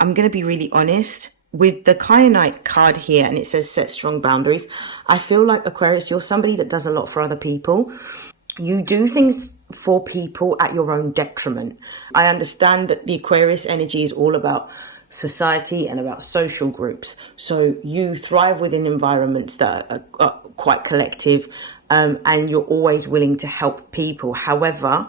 I'm going to be really honest. With the Kyanite card here, and it says set strong boundaries, I feel like, Aquarius, you're somebody that does a lot for other people. You do things for people at your own detriment. I understand that the Aquarius energy is all about society and about social groups. So you thrive within environments that are quite collective, and you're always willing to help people. However,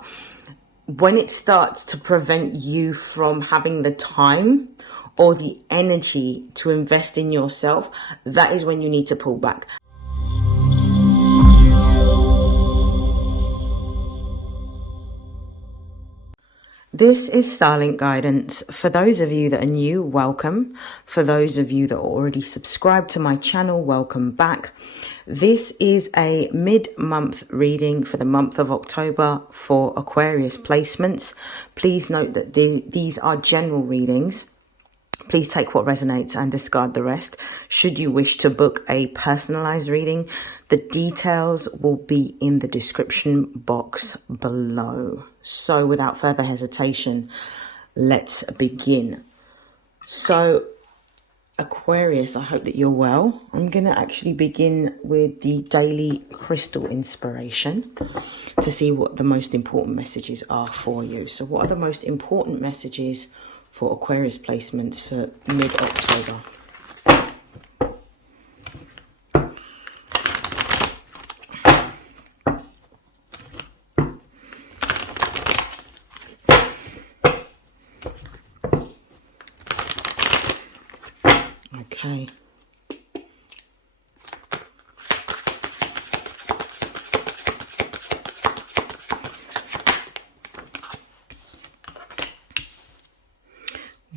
when it starts to prevent you from having the time or the energy to invest in yourself, that is when you need to pull back. This is StarLink guidance. For those of you that are new, welcome. For those of you that are already subscribed to my channel, welcome back. This is a mid-month reading for the month of October for Aquarius placements. Please note that these are general readings. Please take what resonates and discard the rest. Should you wish to book a personalized reading, the details will be in the description box below. So without further hesitation, let's begin. So Aquarius, I hope that you're well. I'm going to actually begin with the daily crystal inspiration to see what the most important messages are for you. So what are the most important messages for Aquarius placements for mid-October? Okay.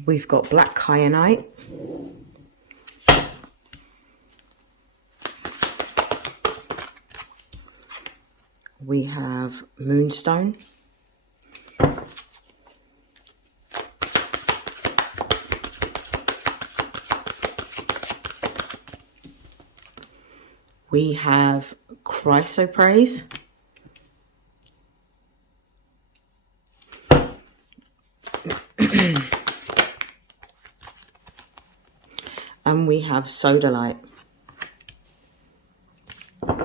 We've got black kyanite. We have moonstone. We have chrysoprase. And we have sodalite.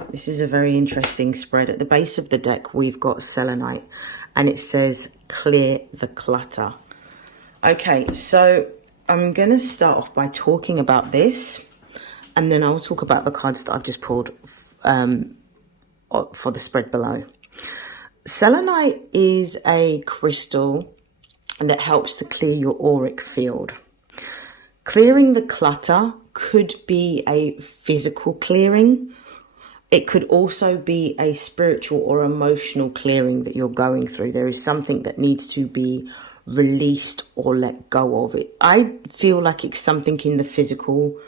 This is a very interesting spread. At the base of the deck, we've got selenite, and it says clear the clutter. Okay, so I'm going to start off by talking about this, and then I'll talk about the cards that I've just pulled for the spread below. Selenite is a crystal that helps to clear your auric field. Clearing the clutter could be a physical clearing. It could also be a spiritual or emotional clearing that you're going through. There is something that needs to be released or let go of it. I feel like it's something in the physical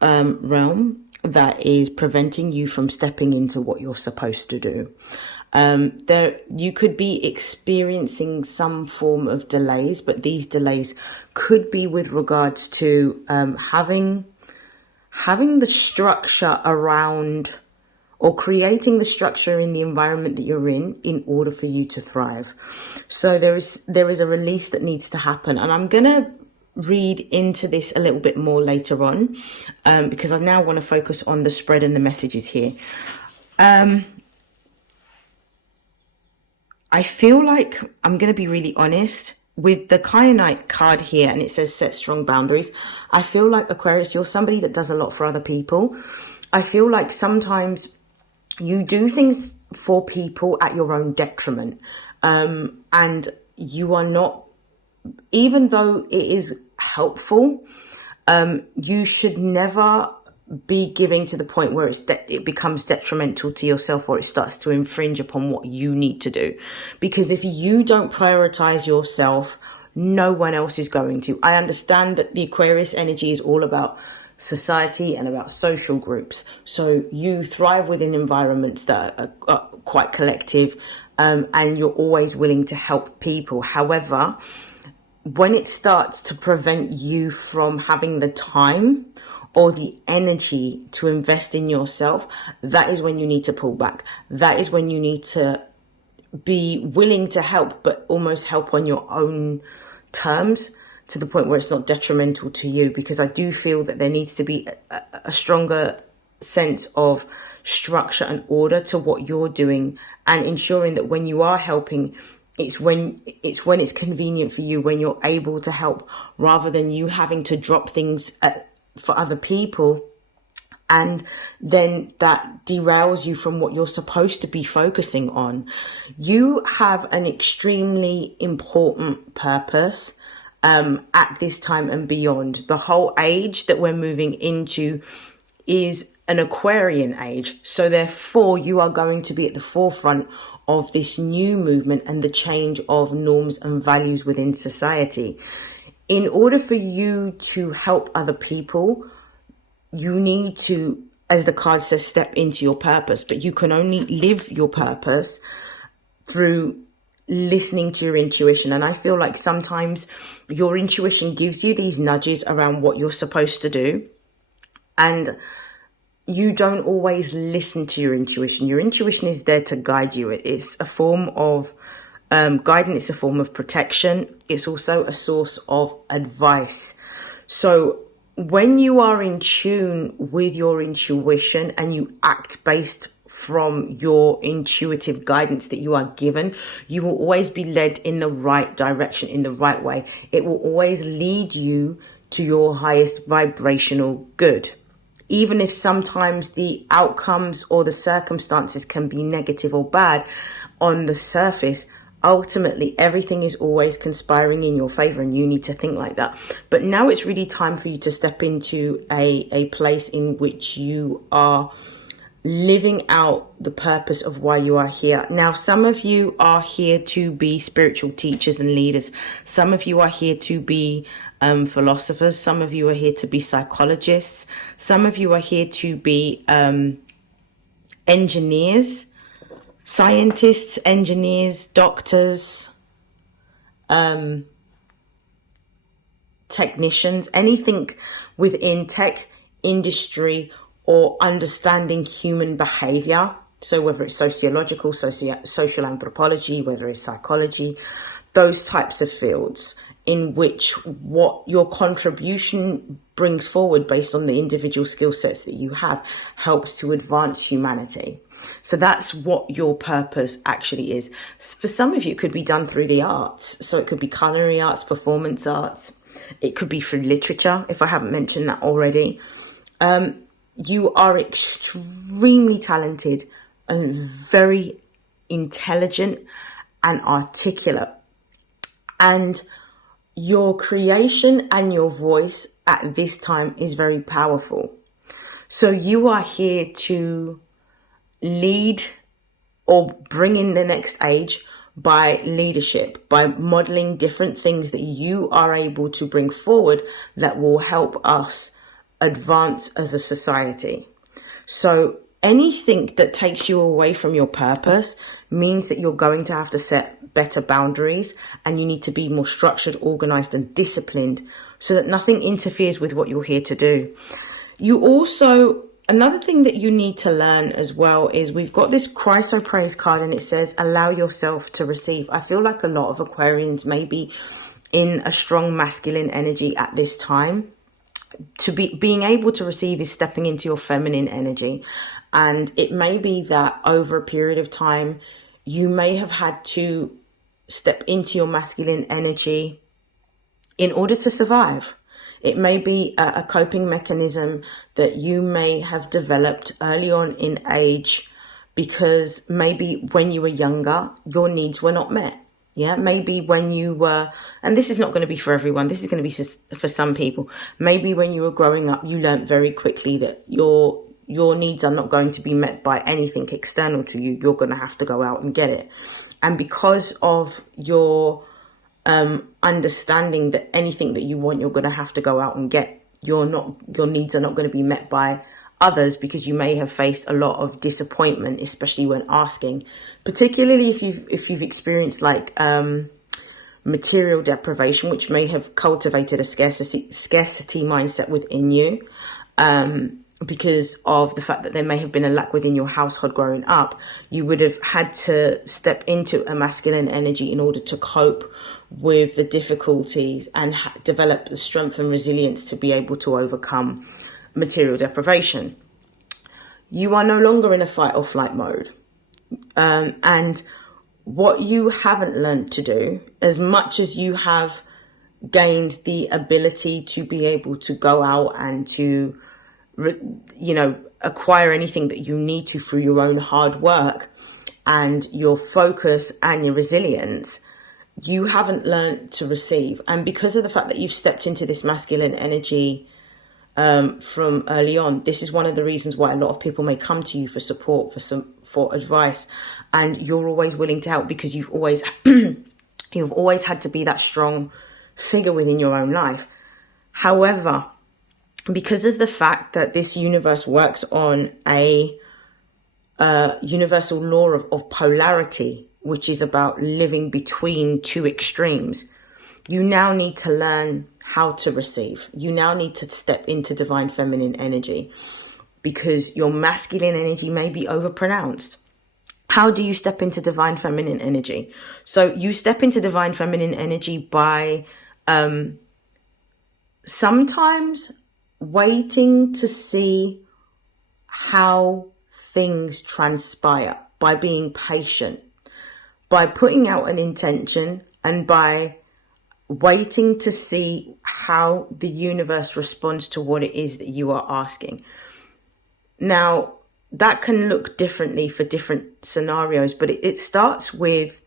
realm that is preventing you from stepping into what you're supposed to do. You could be experiencing some form of delays, but these delays could be with regards to having the structure around, or creating the structure in the environment that you're in order for you to thrive. So there is a release that needs to happen, and I'm gonna read into this a little bit more later on, because I now want to focus on the spread and the messages here. I feel like, I'm going to be really honest, with the kyanite card here, and it says set strong boundaries, I feel like, Aquarius, you're somebody that does a lot for other people. I feel like sometimes you do things for people at your own detriment, and you are not, even though it is helpful, you should never be giving to the point where it becomes detrimental to yourself, or it starts to infringe upon what you need to do. Because if you don't prioritize yourself, no one else is going to. I understand that the Aquarius energy is all about society and about social groups. So you thrive within environments that are quite collective, and you're always willing to help people. However, when it starts to prevent you from having the time or the energy to invest in yourself, that is when you need to pull back. That is when you need to be willing to help, but almost help on your own terms. to the point where it's not detrimental to you, because I do feel that there needs to be a stronger sense of structure and order to what you're doing, and ensuring that when you are helping, it's when it's convenient for you, when you're able to help, rather than you having to drop things for other people, and then that derails you from what you're supposed to be focusing on. You have an extremely important purpose at this time and beyond. The whole age that we're moving into is an Aquarian age. So therefore, you are going to be at the forefront of this new movement and the change of norms and values within society. In order for you to help other people, you need to, as the card says, step into your purpose. But you can only live your purpose through listening to your intuition. And I feel like sometimes your intuition gives you these nudges around what you're supposed to do, and you don't always listen to your intuition. Your intuition is there to guide you. It's a form of guidance. It's a form of protection. It's also a source of advice. So when you are in tune with your intuition and you act based from your intuitive guidance that you are given, you will always be led in the right direction, in the right way. It will always lead you to your highest vibrational good. Even if sometimes the outcomes or the circumstances can be negative or bad on the surface, ultimately everything is always conspiring in your favor, and you need to think like that. But now it's really time for you to step into a place in which you are living out the purpose of why you are here. Now, some of you are here to be spiritual teachers and leaders. Some of you are here to be philosophers. Some of you are here to be psychologists. Some of you are here to be engineers, scientists, engineers, doctors, technicians, anything within tech, industry, or understanding human behavior. So whether it's sociological, social anthropology, whether it's psychology, those types of fields in which what your contribution brings forward based on the individual skill sets that you have helps to advance humanity. So that's what your purpose actually is. For some of you, it could be done through the arts. So it could be culinary arts, performance arts. It could be through literature, if I haven't mentioned that already. You are extremely talented and very intelligent and articulate. And your creation and your voice at this time is very powerful. So you are here to lead or bring in the next age by leadership, by modeling different things that you are able to bring forward that will help us advance as a society. So anything that takes you away from your purpose means that you're going to have to set better boundaries, and you need to be more structured, organized, and disciplined so that nothing interferes with what you're here to do. You also, another thing that you need to learn as well is we've got this Chrysoprase card, and it says, allow yourself to receive. I feel like a lot of Aquarians may be in a strong masculine energy at this time. To being able to receive is stepping into your feminine energy. And it may be that over a period of time, you may have had to step into your masculine energy in order to survive. It may be a coping mechanism that you may have developed early on in age, because maybe when you were younger, your needs were not met. Yeah, maybe when you were, and this is not going to be for everyone, this is going to be for some people. Maybe when you were growing up, you learned very quickly that your needs are not going to be met by anything external to you. You're going to have to go out and get it. And because of your understanding that anything that you want, you're going to have to go out and get, your needs are not going to be met by others, because you may have faced a lot of disappointment, especially when asking, particularly if you've experienced like material deprivation, which may have cultivated a scarcity mindset within you, because of the fact that there may have been a lack within your household growing up. You would have had to step into a masculine energy in order to cope with the difficulties and develop the strength and resilience to be able to overcome material deprivation. You are no longer in a fight or flight mode. And what you haven't learned to do, as much as you have gained the ability to be able to go out and to, acquire anything that you need to through your own hard work and your focus and your resilience, you haven't learned to receive. And because of the fact that you've stepped into this masculine energy from early on, this is one of the reasons why a lot of people may come to you for support, for advice, and you're always willing to help, because you've always had to be that strong figure within your own life. However, because of the fact that this universe works on a universal law of polarity, which is about living between two extremes, you now need to learn how to receive. You now need to step into divine feminine energy, because your masculine energy may be overpronounced. How do you step into divine feminine energy? So you step into divine feminine energy by sometimes waiting to see how things transpire, by being patient, by putting out an intention, and by waiting to see how the universe responds to what it is that you are asking. Now, that can look differently for different scenarios, but it starts with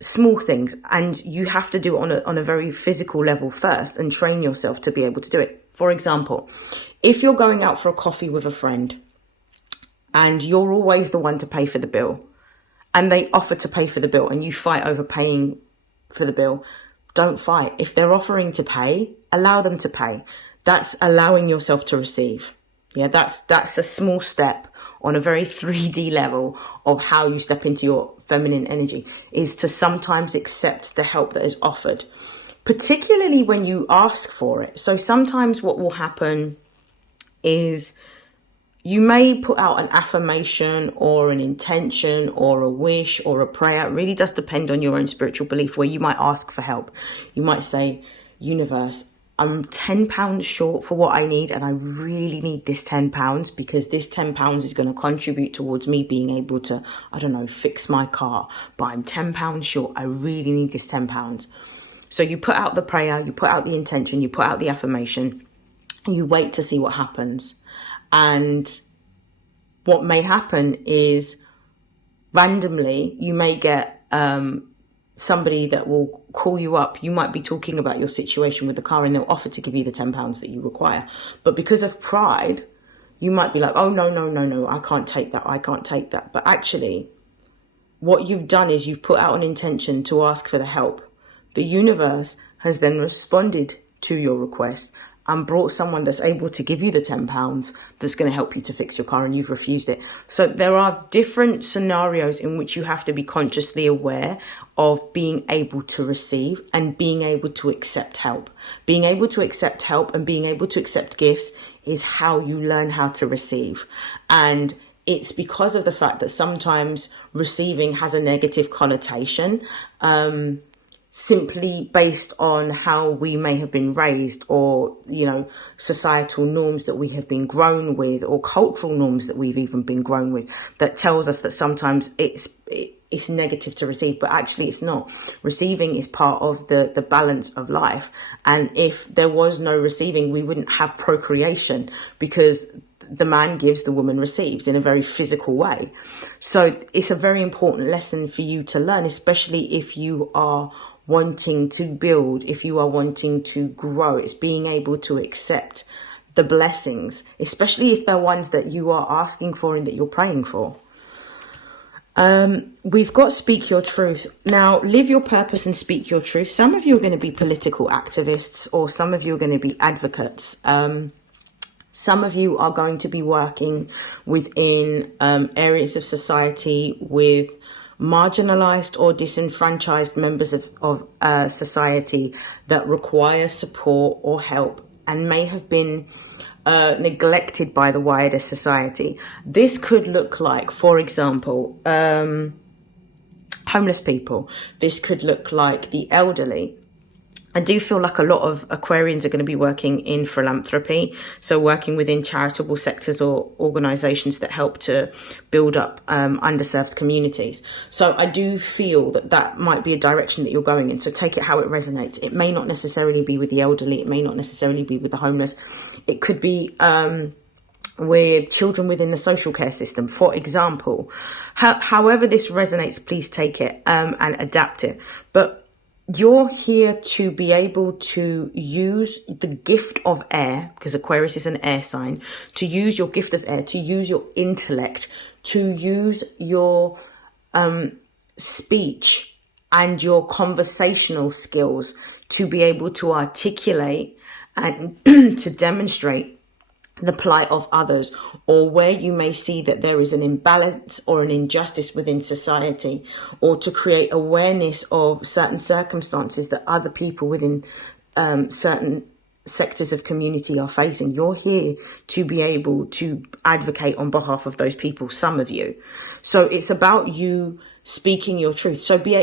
small things, and you have to do it on a very physical level first and train yourself to be able to do it. For example, if you're going out for a coffee with a friend and you're always the one to pay for the bill, and they offer to pay for the bill and you fight over paying for the bill, don't fight. If they're offering to pay, allow them to pay. That's allowing yourself to receive. Yeah, that's a small step on a very 3D level of how you step into your feminine energy, is to sometimes accept the help that is offered, particularly when you ask for it. So sometimes what will happen is you may put out an affirmation or an intention or a wish or a prayer. It really does depend on your own spiritual belief, where you might ask for help. You might say, universe, I'm £10 short for what I need, and I really need this £10 because this £10 is going to contribute towards me being able to, fix my car. But I'm £10 short. I really need this £10. So you put out the prayer, you put out the intention, you put out the affirmation, and you wait to see what happens. And what may happen is randomly you may get somebody that will call you up. You might be talking about your situation with the car and they'll offer to give you the £10 that you require. But because of pride, you might be like, oh, no, I can't take that. But actually, what you've done is you've put out an intention to ask for the help. The universe has then responded to your request and brought someone that's able to give you the £10 that's going to help you to fix your car, and you've refused it. So there are different scenarios in which you have to be consciously aware of being able to receive and being able to accept help. Being able to accept help and being able to accept gifts is how you learn how to receive. And it's because of the fact that sometimes receiving has a negative connotation, simply based on how we may have been raised, or, societal norms that we have been grown with, or cultural norms that we've even been grown with, that tells us that sometimes it's negative to receive, but actually it's not. Receiving is part of the balance of life. And if there was no receiving, we wouldn't have procreation, because the man gives, the woman receives, in a very physical way. So it's a very important lesson for you to learn, especially if you are wanting to build, if you are wanting to grow. It's being able to accept the blessings, especially if they're ones that you are asking for and that you're praying for. We've got speak your truth. Now, live your purpose and speak your truth. Some of you are going to be political activists, or some of you are going to be advocates. Some of you are going to be working within areas of society with marginalized or disenfranchised members of society that require support or help and may have been neglected by the wider society. This could look like, for example, homeless people. This could look like the elderly. I do feel like a lot of Aquarians are going to be working in philanthropy, so working within charitable sectors or organisations that help to build up underserved communities. So I do feel that that might be a direction that you're going in. So take it how it resonates. It may not necessarily be with the elderly. It may not necessarily be with the homeless. It could be with children within the social care system, for example. However this resonates, please take it and adapt it. But you're here to be able to use the gift of air, because Aquarius is an air sign, to use your gift of air, to use your intellect, to use your speech and your conversational skills to be able to articulate and to demonstrate the plight of others, or where you may see that there is an imbalance or an injustice within society, or to create awareness of certain circumstances that other people within certain sectors of community are facing. You're here to be able to advocate on behalf of those people, some of you. So it's about you speaking your truth. So be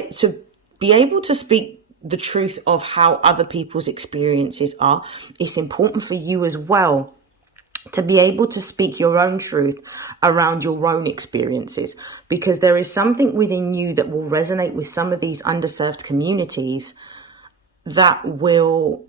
able to speak the truth of how other people's experiences are. It's important for you as well to be able to speak your own truth around your own experiences, because there is something within you that will resonate with some of these underserved communities that will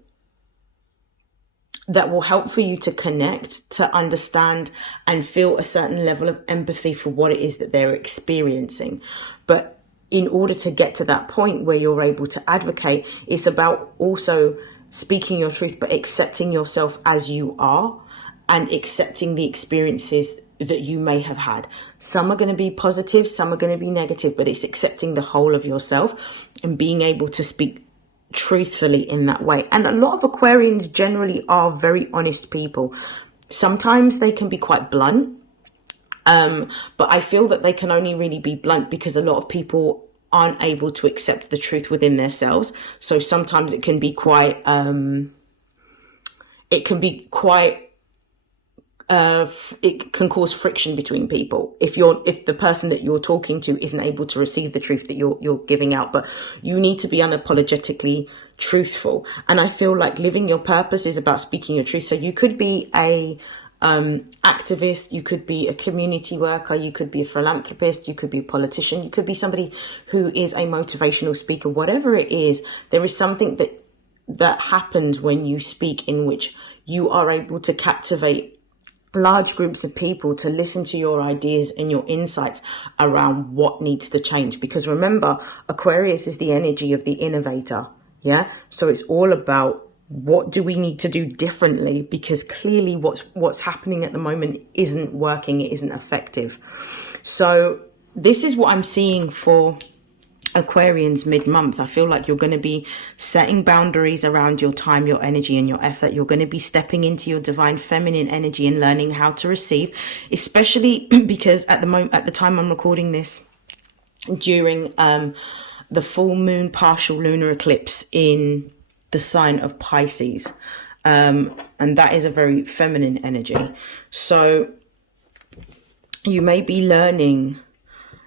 help for you to connect, to understand and feel a certain level of empathy for what it is that they're experiencing. But in order to get to that point where you're able to advocate, it's about also speaking your truth, but accepting yourself as you are, and accepting the experiences that you may have had. Some are going to be positive, some are going to be negative, but it's accepting the whole of yourself and being able to speak truthfully in that way. And a lot of Aquarians generally are very honest people. Sometimes they can be quite blunt, but I feel that they can only really be blunt because a lot of people aren't able to accept the truth within themselves. So sometimes it can be quite it can cause friction between people if the person that you're talking to isn't able to receive the truth that you're giving out. But you need to be unapologetically truthful, and I feel like living your purpose is about speaking your truth. So you could be a activist, you could be a community worker, you could be a philanthropist, you could be a politician, you could be somebody who is a motivational speaker. Whatever it is, there is something that happens when you speak, in which you are able to captivate large groups of people to listen to your ideas and your insights around what needs to change. Because remember, Aquarius is the energy of the innovator. Yeah. So it's all about what do we need to do differently, because clearly what's happening at the moment isn't working. It isn't effective. So this is what I'm seeing for Aquarians mid-month. I feel like you're going to be setting boundaries around your time, your energy and your effort. You're going to be stepping into your divine feminine energy and learning how to receive, especially because at the time I'm recording this, during the full moon partial lunar eclipse in the sign of Pisces, and that is a very feminine energy. So you may be learning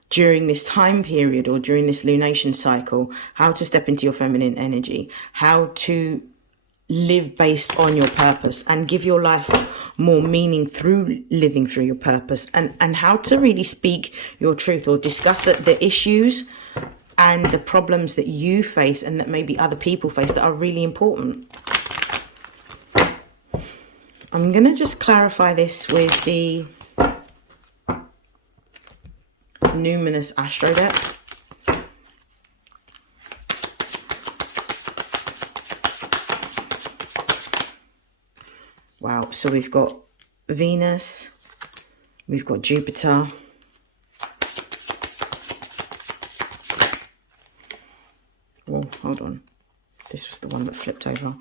during this time period, or during this lunation cycle, how to step into your feminine energy, how to live based on your purpose and give your life more meaning through living through your purpose, and how to really speak your truth, or discuss the issues and the problems that you face and that maybe other people face that are really important. I'm going to just clarify this with the Numinous Astro deck. Wow, so we've got Venus, we've got Jupiter, oh, hold on, this was the one that flipped over.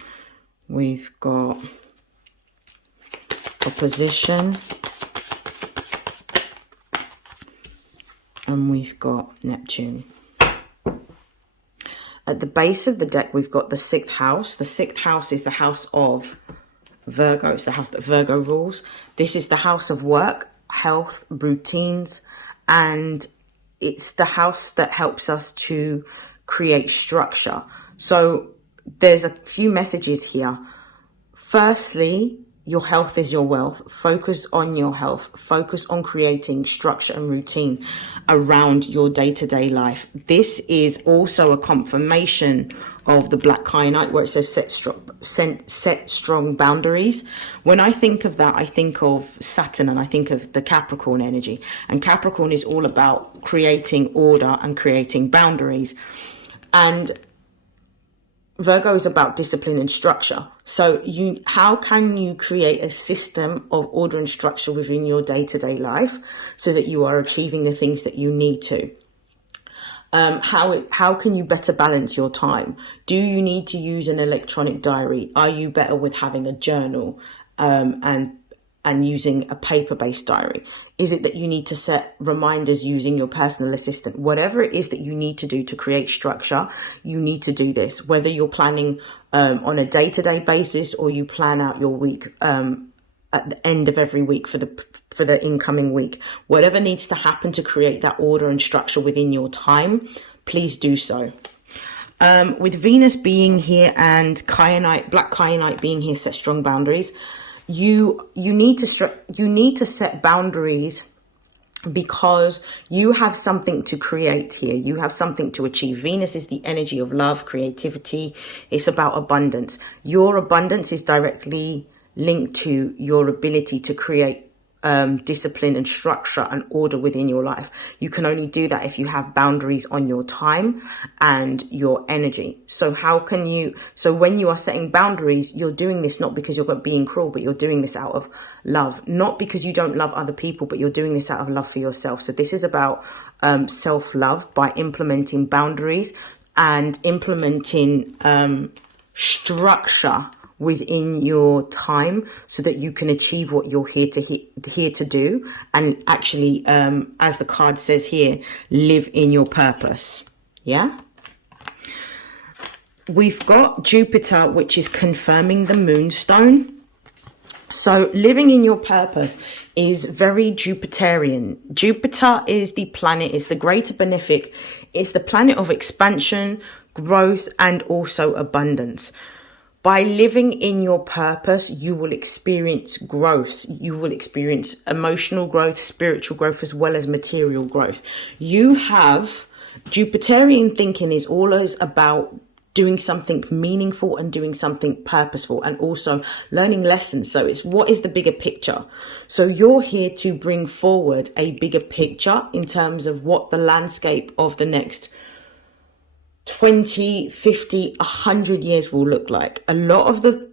We've got opposition, and we've got Neptune. At the base of the deck, we've got the 6th house. The 6th house is the house of Virgo. It's the house that Virgo rules. This is the house of work, health, routines, and it's the house that helps us to create structure. So there's a few messages here. Firstly, your health is your wealth. Focus on your health. Focus on creating structure and routine around your day-to-day life. This is also a confirmation of the black kyanite, where it says set strong boundaries. When I think of that, I think of Saturn and I think of the Capricorn energy. And Capricorn is all about creating order and creating boundaries. And Virgo is about discipline and structure. So how can you create a system of order and structure within your day-to-day life so that you are achieving the things that you need to? How can you better balance your time? Do you need to use an electronic diary? Are you better with having a journal and using a paper-based diary? Is it that you need to set reminders using your personal assistant? Whatever it is that you need to do to create structure, you need to do this. Whether you're planning on a day-to-day basis or you plan out your week at the end of every week for the incoming week, whatever needs to happen to create that order and structure within your time, please do so. With Venus being here and black kyanite being here, set strong boundaries. You need to set boundaries because you have something to create here. You have something to achieve. Venus is the energy of love, creativity. It's about abundance. Your abundance is directly linked to your ability to create discipline and structure and order within your life. You can only do that if you have boundaries on your time and your energy. So when you are setting boundaries, you're doing this not because you're being cruel, but you're doing this out of love. Not because you don't love other people, but you're doing this out of love for yourself. So this is about self-love by implementing boundaries and implementing structure within your time so that you can achieve what you're here to do, and actually, as the card says here, live in your purpose. Yeah. We've got Jupiter, which is confirming the moonstone. So living in your purpose is very Jupiterian. Jupiter is the planet, it's the greater benefic, it's the planet of expansion, growth, and also abundance. By living in your purpose, you will experience growth. You will experience emotional growth, spiritual growth, as well as material growth. Jupiterian thinking is always about doing something meaningful and doing something purposeful, and also learning lessons. So it's what is the bigger picture? So you're here to bring forward a bigger picture in terms of what the landscape of the next 20, 50, 100 years will look like. A lot of the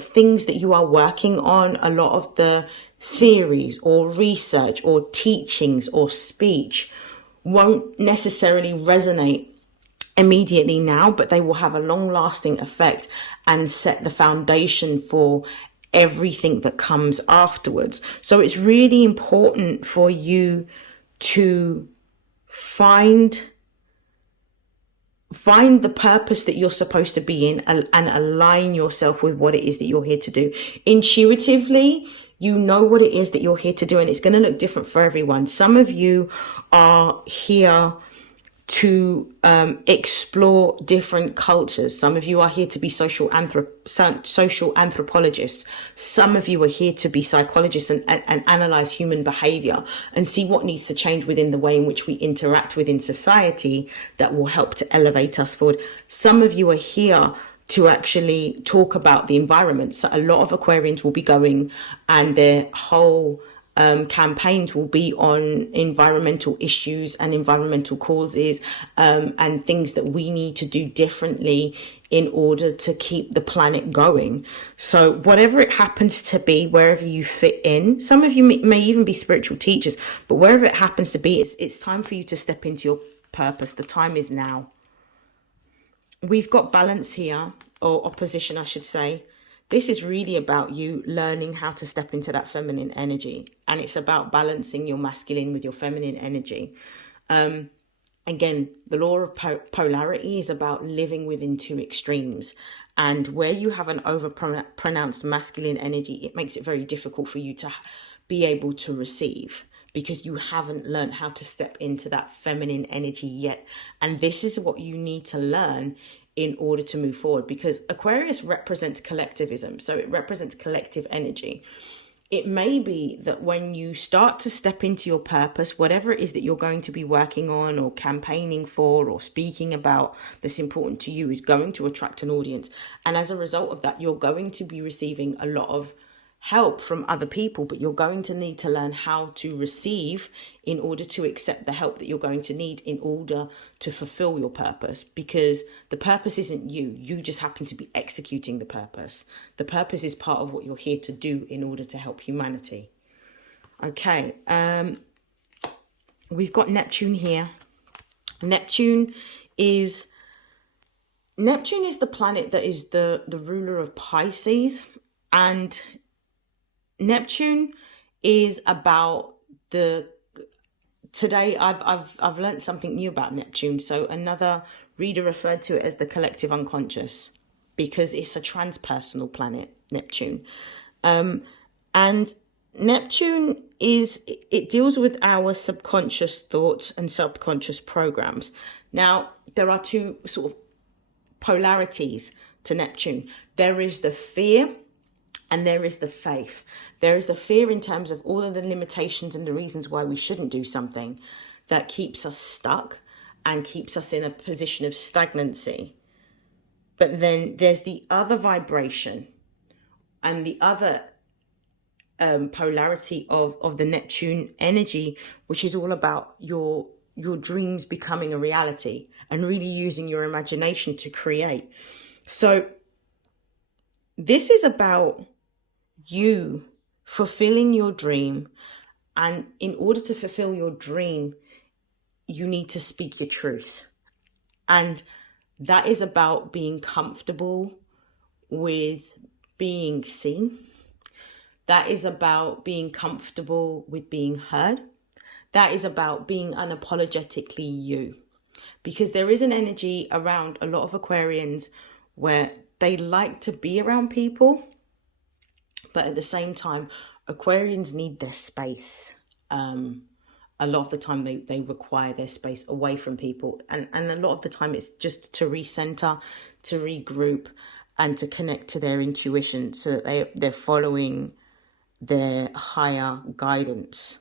things that you are working on, a lot of the theories or research or teachings or speech won't necessarily resonate immediately now, but they will have a long-lasting effect and set the foundation for everything that comes afterwards. So it's really important for you to find the purpose that you're supposed to be in and align yourself with what it is that you're here to do. Intuitively, you know what it is that you're here to do, and it's going to look different for everyone. Some of you are here to explore different cultures. Some of you are here to be social anthropologists. Some of you are here to be psychologists and analyze human behavior and see what needs to change within the way in which we interact within society that will help to elevate us forward. Some of you are here to actually talk about the environment. So a lot of Aquarians will be going, and their whole campaigns will be on environmental issues and environmental causes, and things that we need to do differently in order to keep the planet going. So whatever it happens to be, wherever you fit in, some of you may even be spiritual teachers, but wherever it happens to be, it's time for you to step into your purpose. The time is now. We've got balance here, or opposition, I should say. This is really about you learning how to step into that feminine energy. And it's about balancing your masculine with your feminine energy. Again, the law of polarity is about living within two extremes. And where you have an over-pronounced masculine energy, it makes it very difficult for you to be able to receive, because you haven't learned how to step into that feminine energy yet. And this is what you need to learn in order to move forward, because Aquarius represents collectivism. So it represents collective energy. It may be that when you start to step into your purpose, whatever it is that you're going to be working on or campaigning for or speaking about that's important to you is going to attract an audience. And as a result of that, you're going to be receiving a lot of help from other people, but you're going to need to learn how to receive in order to accept the help that you're going to need in order to fulfill your purpose, because the purpose isn't you. You just happen to be executing the purpose. The purpose is part of what you're here to do in order to help humanity. Okay, we've got Neptune here. Neptune is the planet that is the ruler of Pisces, and Neptune is about today I've learned something new about Neptune. So another reader referred to it as the collective unconscious, because it's a transpersonal planet, Neptune. And Neptune it deals with our subconscious thoughts and subconscious programs. Now, there are two sort of polarities to Neptune. There is the fear and there is the faith. There is the fear in terms of all of the limitations and the reasons why we shouldn't do something that keeps us stuck and keeps us in a position of stagnancy. But then there's the other vibration and the other polarity of the Neptune energy, which is all about your dreams becoming a reality and really using your imagination to create. So this is about you fulfilling your dream, and in order to fulfill your dream, you need to speak your truth. And that is about being comfortable with being seen. That is about being comfortable with being heard. That is about being unapologetically you. Because there is an energy around a lot of Aquarians where they like to be around people, but at the same time, Aquarians need their space. A lot of the time they require their space away from people. And a lot of the time it's just to recenter, to regroup, and to connect to their intuition so that they're following their higher guidance.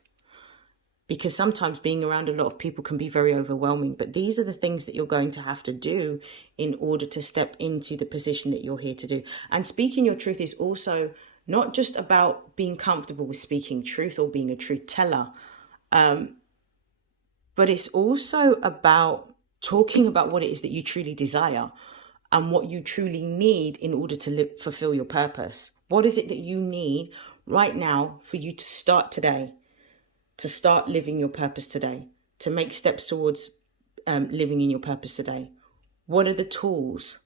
Because sometimes being around a lot of people can be very overwhelming. But these are the things that you're going to have to do in order to step into the position that you're here to do. And speaking your truth is also not just about being comfortable with speaking truth or being a truth teller, but it's also about talking about what it is that you truly desire and what you truly need in order to fulfill your purpose. What is it that you need right now for you to start today, to start living your purpose today, to make steps towards living in your purpose today? What are the tools?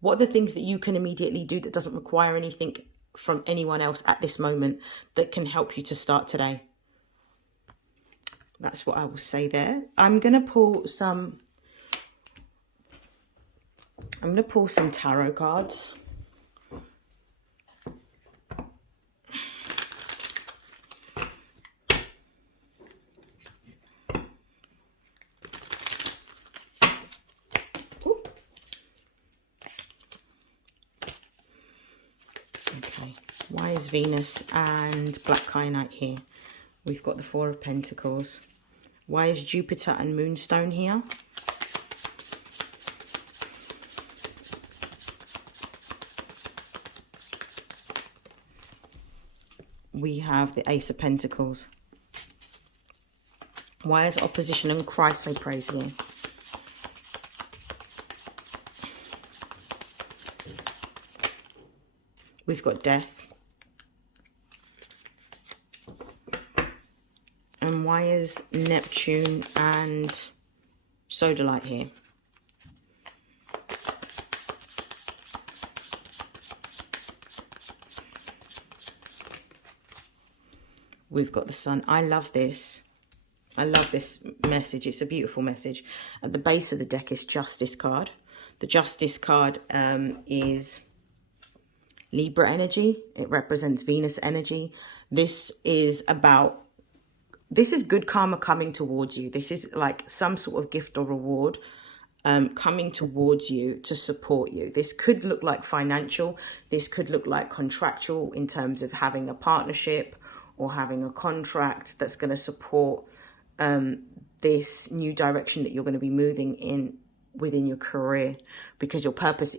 What are the things that you can immediately do that doesn't require anything from anyone else at this moment that can help you to start today? That's what I will say there. I'm going to pull some tarot cards. Okay, why is Venus and Black Kyanite here? We've got the Four of Pentacles. Why is Jupiter and Moonstone here? We have the Ace of Pentacles. Why is opposition and chrysoprase here? We've got Death. And why is Neptune and Sodalite here? We've got the Sun. I love this. I love this message. It's a beautiful message. At the base of the deck is Justice card. The Justice card is Libra energy. It represents Venus energy. This is about this is good karma coming towards you. This is like some sort of gift or reward coming towards you to support you. This could look like financial. This could look like contractual in terms of having a partnership or having a contract that's going to support this new direction that you're going to be moving in within your career, because your purpose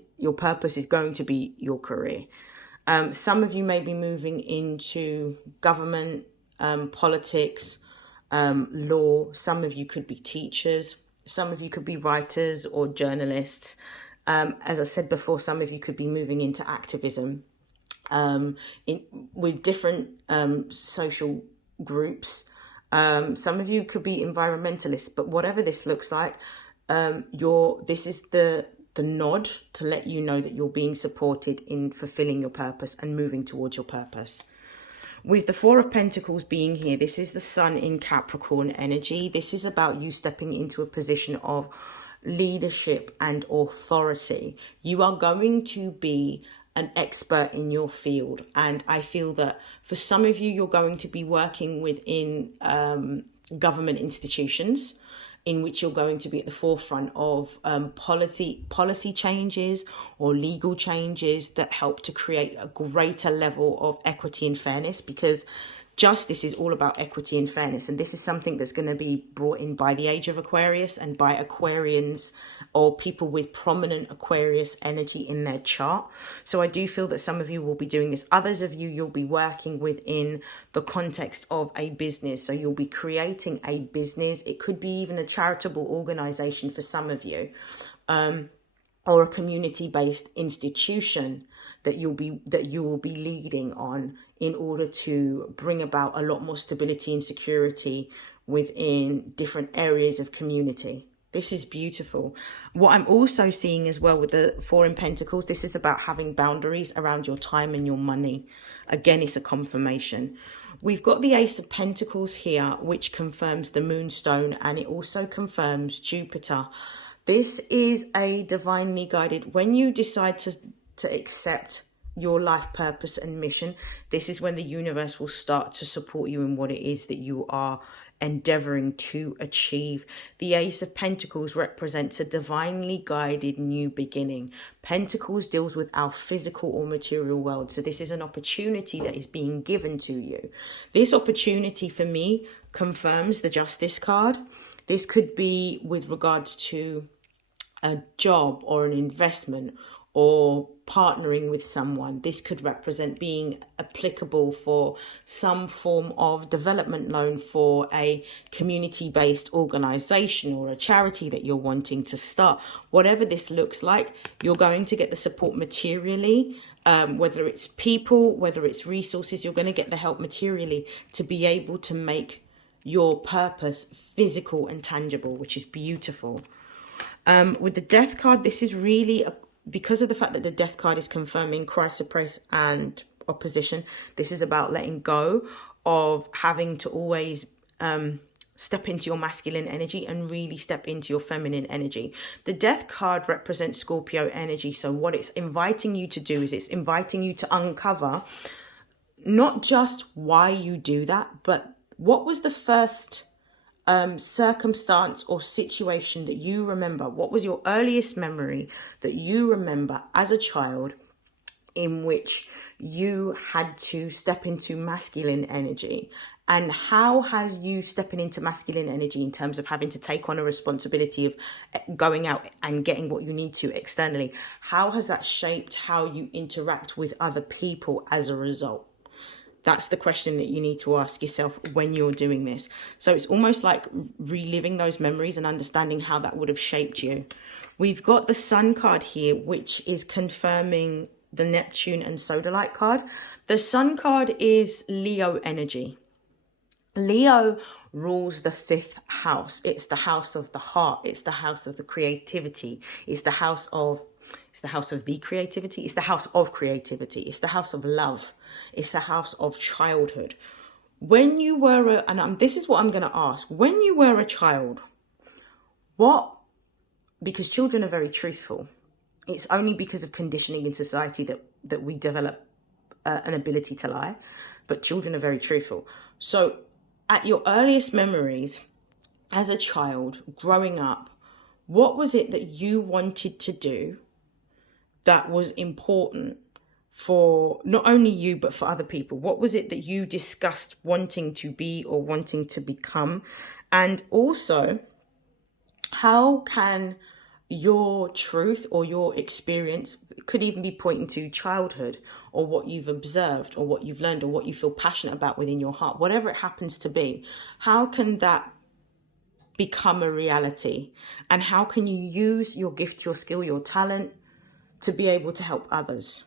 is going to be your career. Some of you may be moving into government, politics, law. Some of you could be teachers. Some of you could be writers or journalists. As I said before, some of you could be moving into activism with different social groups. Some of you could be environmentalists, but whatever this looks like, this is the nod to let you know that you're being supported in fulfilling your purpose and moving towards your purpose. With the Four of Pentacles being here, this is the Sun in Capricorn energy. This is about you stepping into a position of leadership and authority. You are going to be an expert in your field. And I feel that for some of you, you're going to be working within government institutions, in which you're going to be at the forefront of policy changes or legal changes that help to create a greater level of equity and fairness, because justice is all about equity and fairness. And this is something that's going to be brought in by the age of Aquarius and by Aquarians or people with prominent Aquarius energy in their chart. So I do feel that some of you will be doing this. Others of you, you'll be working within the context of a business. So you'll be creating a business. It could be even a charitable organization for some of you, or a community-based institution that you will be leading on in order to bring about a lot more stability and security within different areas of community. This is beautiful. What I'm also seeing as well with the Four in Pentacles, this is about having boundaries around your time and your money. Again, it's a confirmation. We've got the Ace of Pentacles here, which confirms the Moonstone, and it also confirms Jupiter. This is a divinely guided, when you decide to accept your life purpose and mission, this is when the universe will start to support you in what it is that you are endeavoring to achieve. The Ace of Pentacles represents a divinely guided new beginning. Pentacles deals with our physical or material world. So this is an opportunity that is being given to you. This opportunity for me confirms the Justice card. This could be with regards to a job or an investment or partnering with someone. This could represent being applicable for some form of development loan for a community-based organization or a charity that you're wanting to start. Whatever this looks like, you're going to get the support materially, whether it's people, whether it's resources, you're going to get the help materially to be able to make your purpose physical and tangible, which is beautiful. With the Death card, this is really because of the fact that the Death card is confirming crisis and opposition. This is about letting go of having to always step into your masculine energy and really step into your feminine energy. The Death card represents Scorpio energy. So what it's inviting you to do is it's inviting you to uncover not just why you do that, but what was the first circumstance or situation that you remember? What was your earliest memory that you remember as a child in which you had to step into masculine energy? And how has you stepping into masculine energy in terms of having to take on a responsibility of going out and getting what you need to externally, how has that shaped how you interact with other people as a result? That's the question that you need to ask yourself when you're doing this. So it's almost like reliving those memories and understanding how that would have shaped you. We've got the Sun card here, which is confirming the Neptune and Sodalite card. The Sun card is Leo energy. Leo rules the 5th house. It's the house of the heart. It's the house of the creativity. It's the house of the creativity. It's the house of creativity. It's the house of love. It's the house of childhood. When you were, this is what I'm going to ask. When you were a child, because children are very truthful. It's only because of conditioning in society that we develop an ability to lie. But children are very truthful. So at your earliest memories as a child growing up, what was it that you wanted to do that was important for not only you, but for other people? What was it that you discussed wanting to be or wanting to become? And also, how can your truth or your experience, could even be pointing to childhood or what you've observed or what you've learned or what you feel passionate about within your heart, whatever it happens to be, how can that become a reality? And how can you use your gift, your skill, your talent to be able to help others?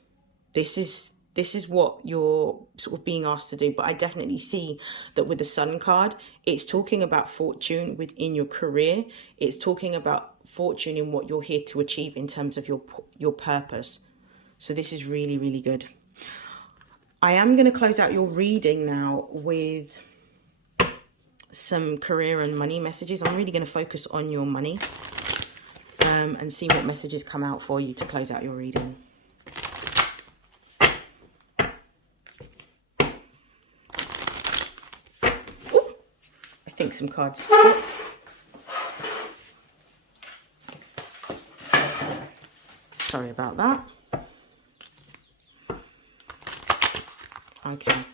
This is what you're sort of being asked to do. But I definitely see that with the Sun card, it's talking about fortune within your career. It's talking about fortune in what you're here to achieve in terms of your purpose. So this is really, really good. I am going to close out your reading now with some career and money messages. I'm really going to focus on your money and see what messages come out for you to close out your reading. Ooh, I think some cards flipped. Sorry about that. Okay,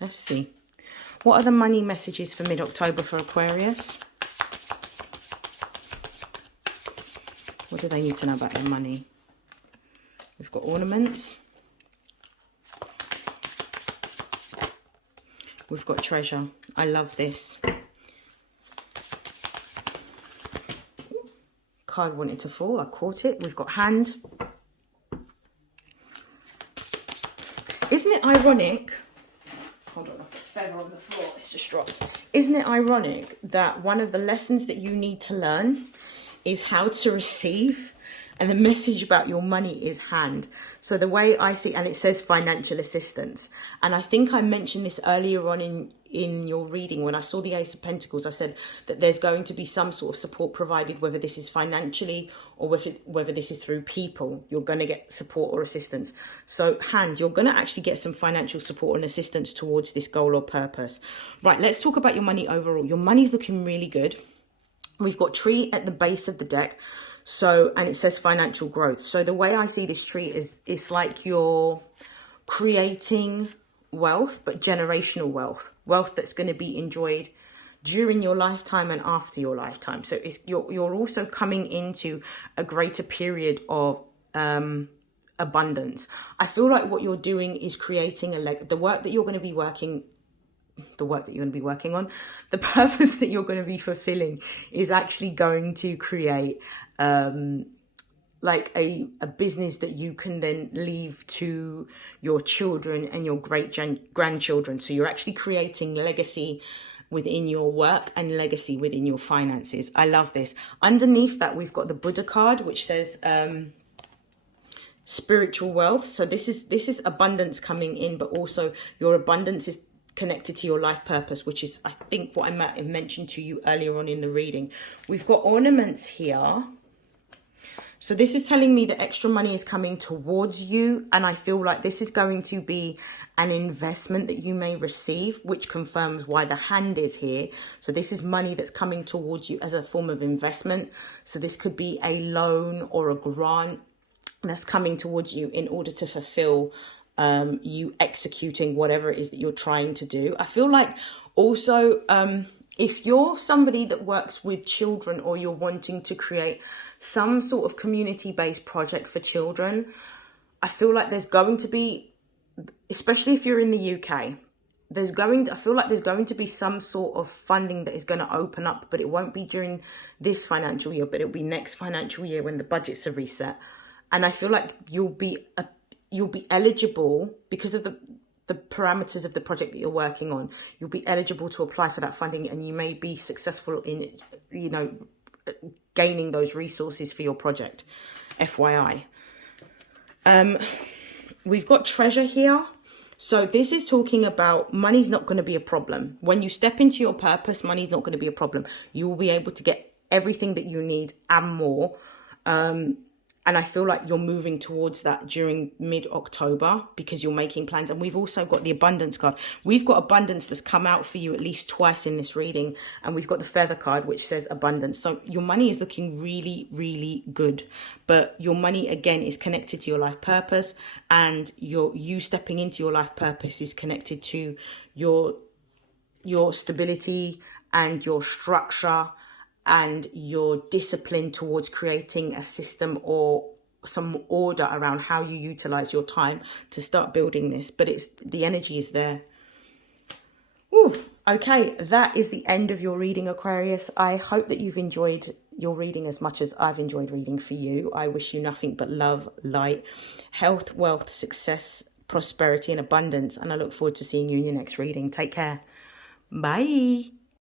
let's see. What are the money messages for mid-October for Aquarius? What do they need to know about their money? We've got ornaments. We've got treasure. I love this. Card wanted to fall. I caught it. We've got hand. Isn't it ironic? Hold on, I've got a feather on the floor. It's just dropped. Isn't it ironic that one of the lessons that you need to learn is how to receive, and the message about your money is hand? So the way I see, and it says financial assistance, and I think I mentioned this earlier on in your reading when I saw the Ace of Pentacles. I said that there's going to be some sort of support provided, whether this is financially or whether this is through people. You're going to get support or assistance. So hand, you're going to actually get some financial support and assistance towards this goal or purpose. Right, let's talk about your money overall. Your money's looking really good. We've got tree at the base of the deck. So, and it says financial growth. So the way I see this tree is it's like you're creating wealth, but generational wealth. Wealth that's going to be enjoyed during your lifetime and after your lifetime. So you're also coming into a greater period of abundance. I feel like what you're doing is creating the work that you're going to be working on, the purpose that you're going to be fulfilling is actually going to create like a business that you can then leave to your children and your grandchildren. So you're actually creating legacy within your work and legacy within your finances. I love this. Underneath that, we've got the Buddha card, which says spiritual wealth. So this is abundance coming in, but also your abundance is connected to your life purpose, which is, I think, what I might have mentioned to you earlier on in the reading. We've got ornaments here. So this is telling me that extra money is coming towards you. And I feel like this is going to be an investment that you may receive, which confirms why the hand is here. So this is money that's coming towards you as a form of investment. So this could be a loan or a grant that's coming towards you in order to fulfill you executing whatever it is that you're trying to do. I feel like also if you're somebody that works with children, or you're wanting to create some sort of community-based project for children, I feel like there's going to be, especially if you're in the UK, I feel like there's going to be some sort of funding that is going to open up, but it won't be during this financial year, but it'll be next financial year when the budgets are reset. And I feel like you'll be eligible because of the parameters of the project that you're working on. You'll be eligible to apply for that funding, and you may be successful in, gaining those resources for your project. FYI. We've got treasure here. So this is talking about money's not going to be a problem. When you step into your purpose, money's not going to be a problem. You will be able to get everything that you need and more. And I feel like you're moving towards that during mid-October because you're making plans. And we've also got the abundance card. We've got abundance that's come out for you at least twice in this reading. And we've got the feather card, which says abundance. So your money is looking really, really good. But your money, again, is connected to your life purpose. And you stepping into your life purpose is connected to your stability and your structure and your discipline towards creating a system or some order around how you utilize your time to start building this. But the energy is there. Ooh, okay, that is the end of your reading, Aquarius. I hope that you've enjoyed your reading as much as I've enjoyed reading for you. I wish you nothing but love, light, health, wealth, success, prosperity, and abundance. And I look forward to seeing you in your next reading. Take care. Bye.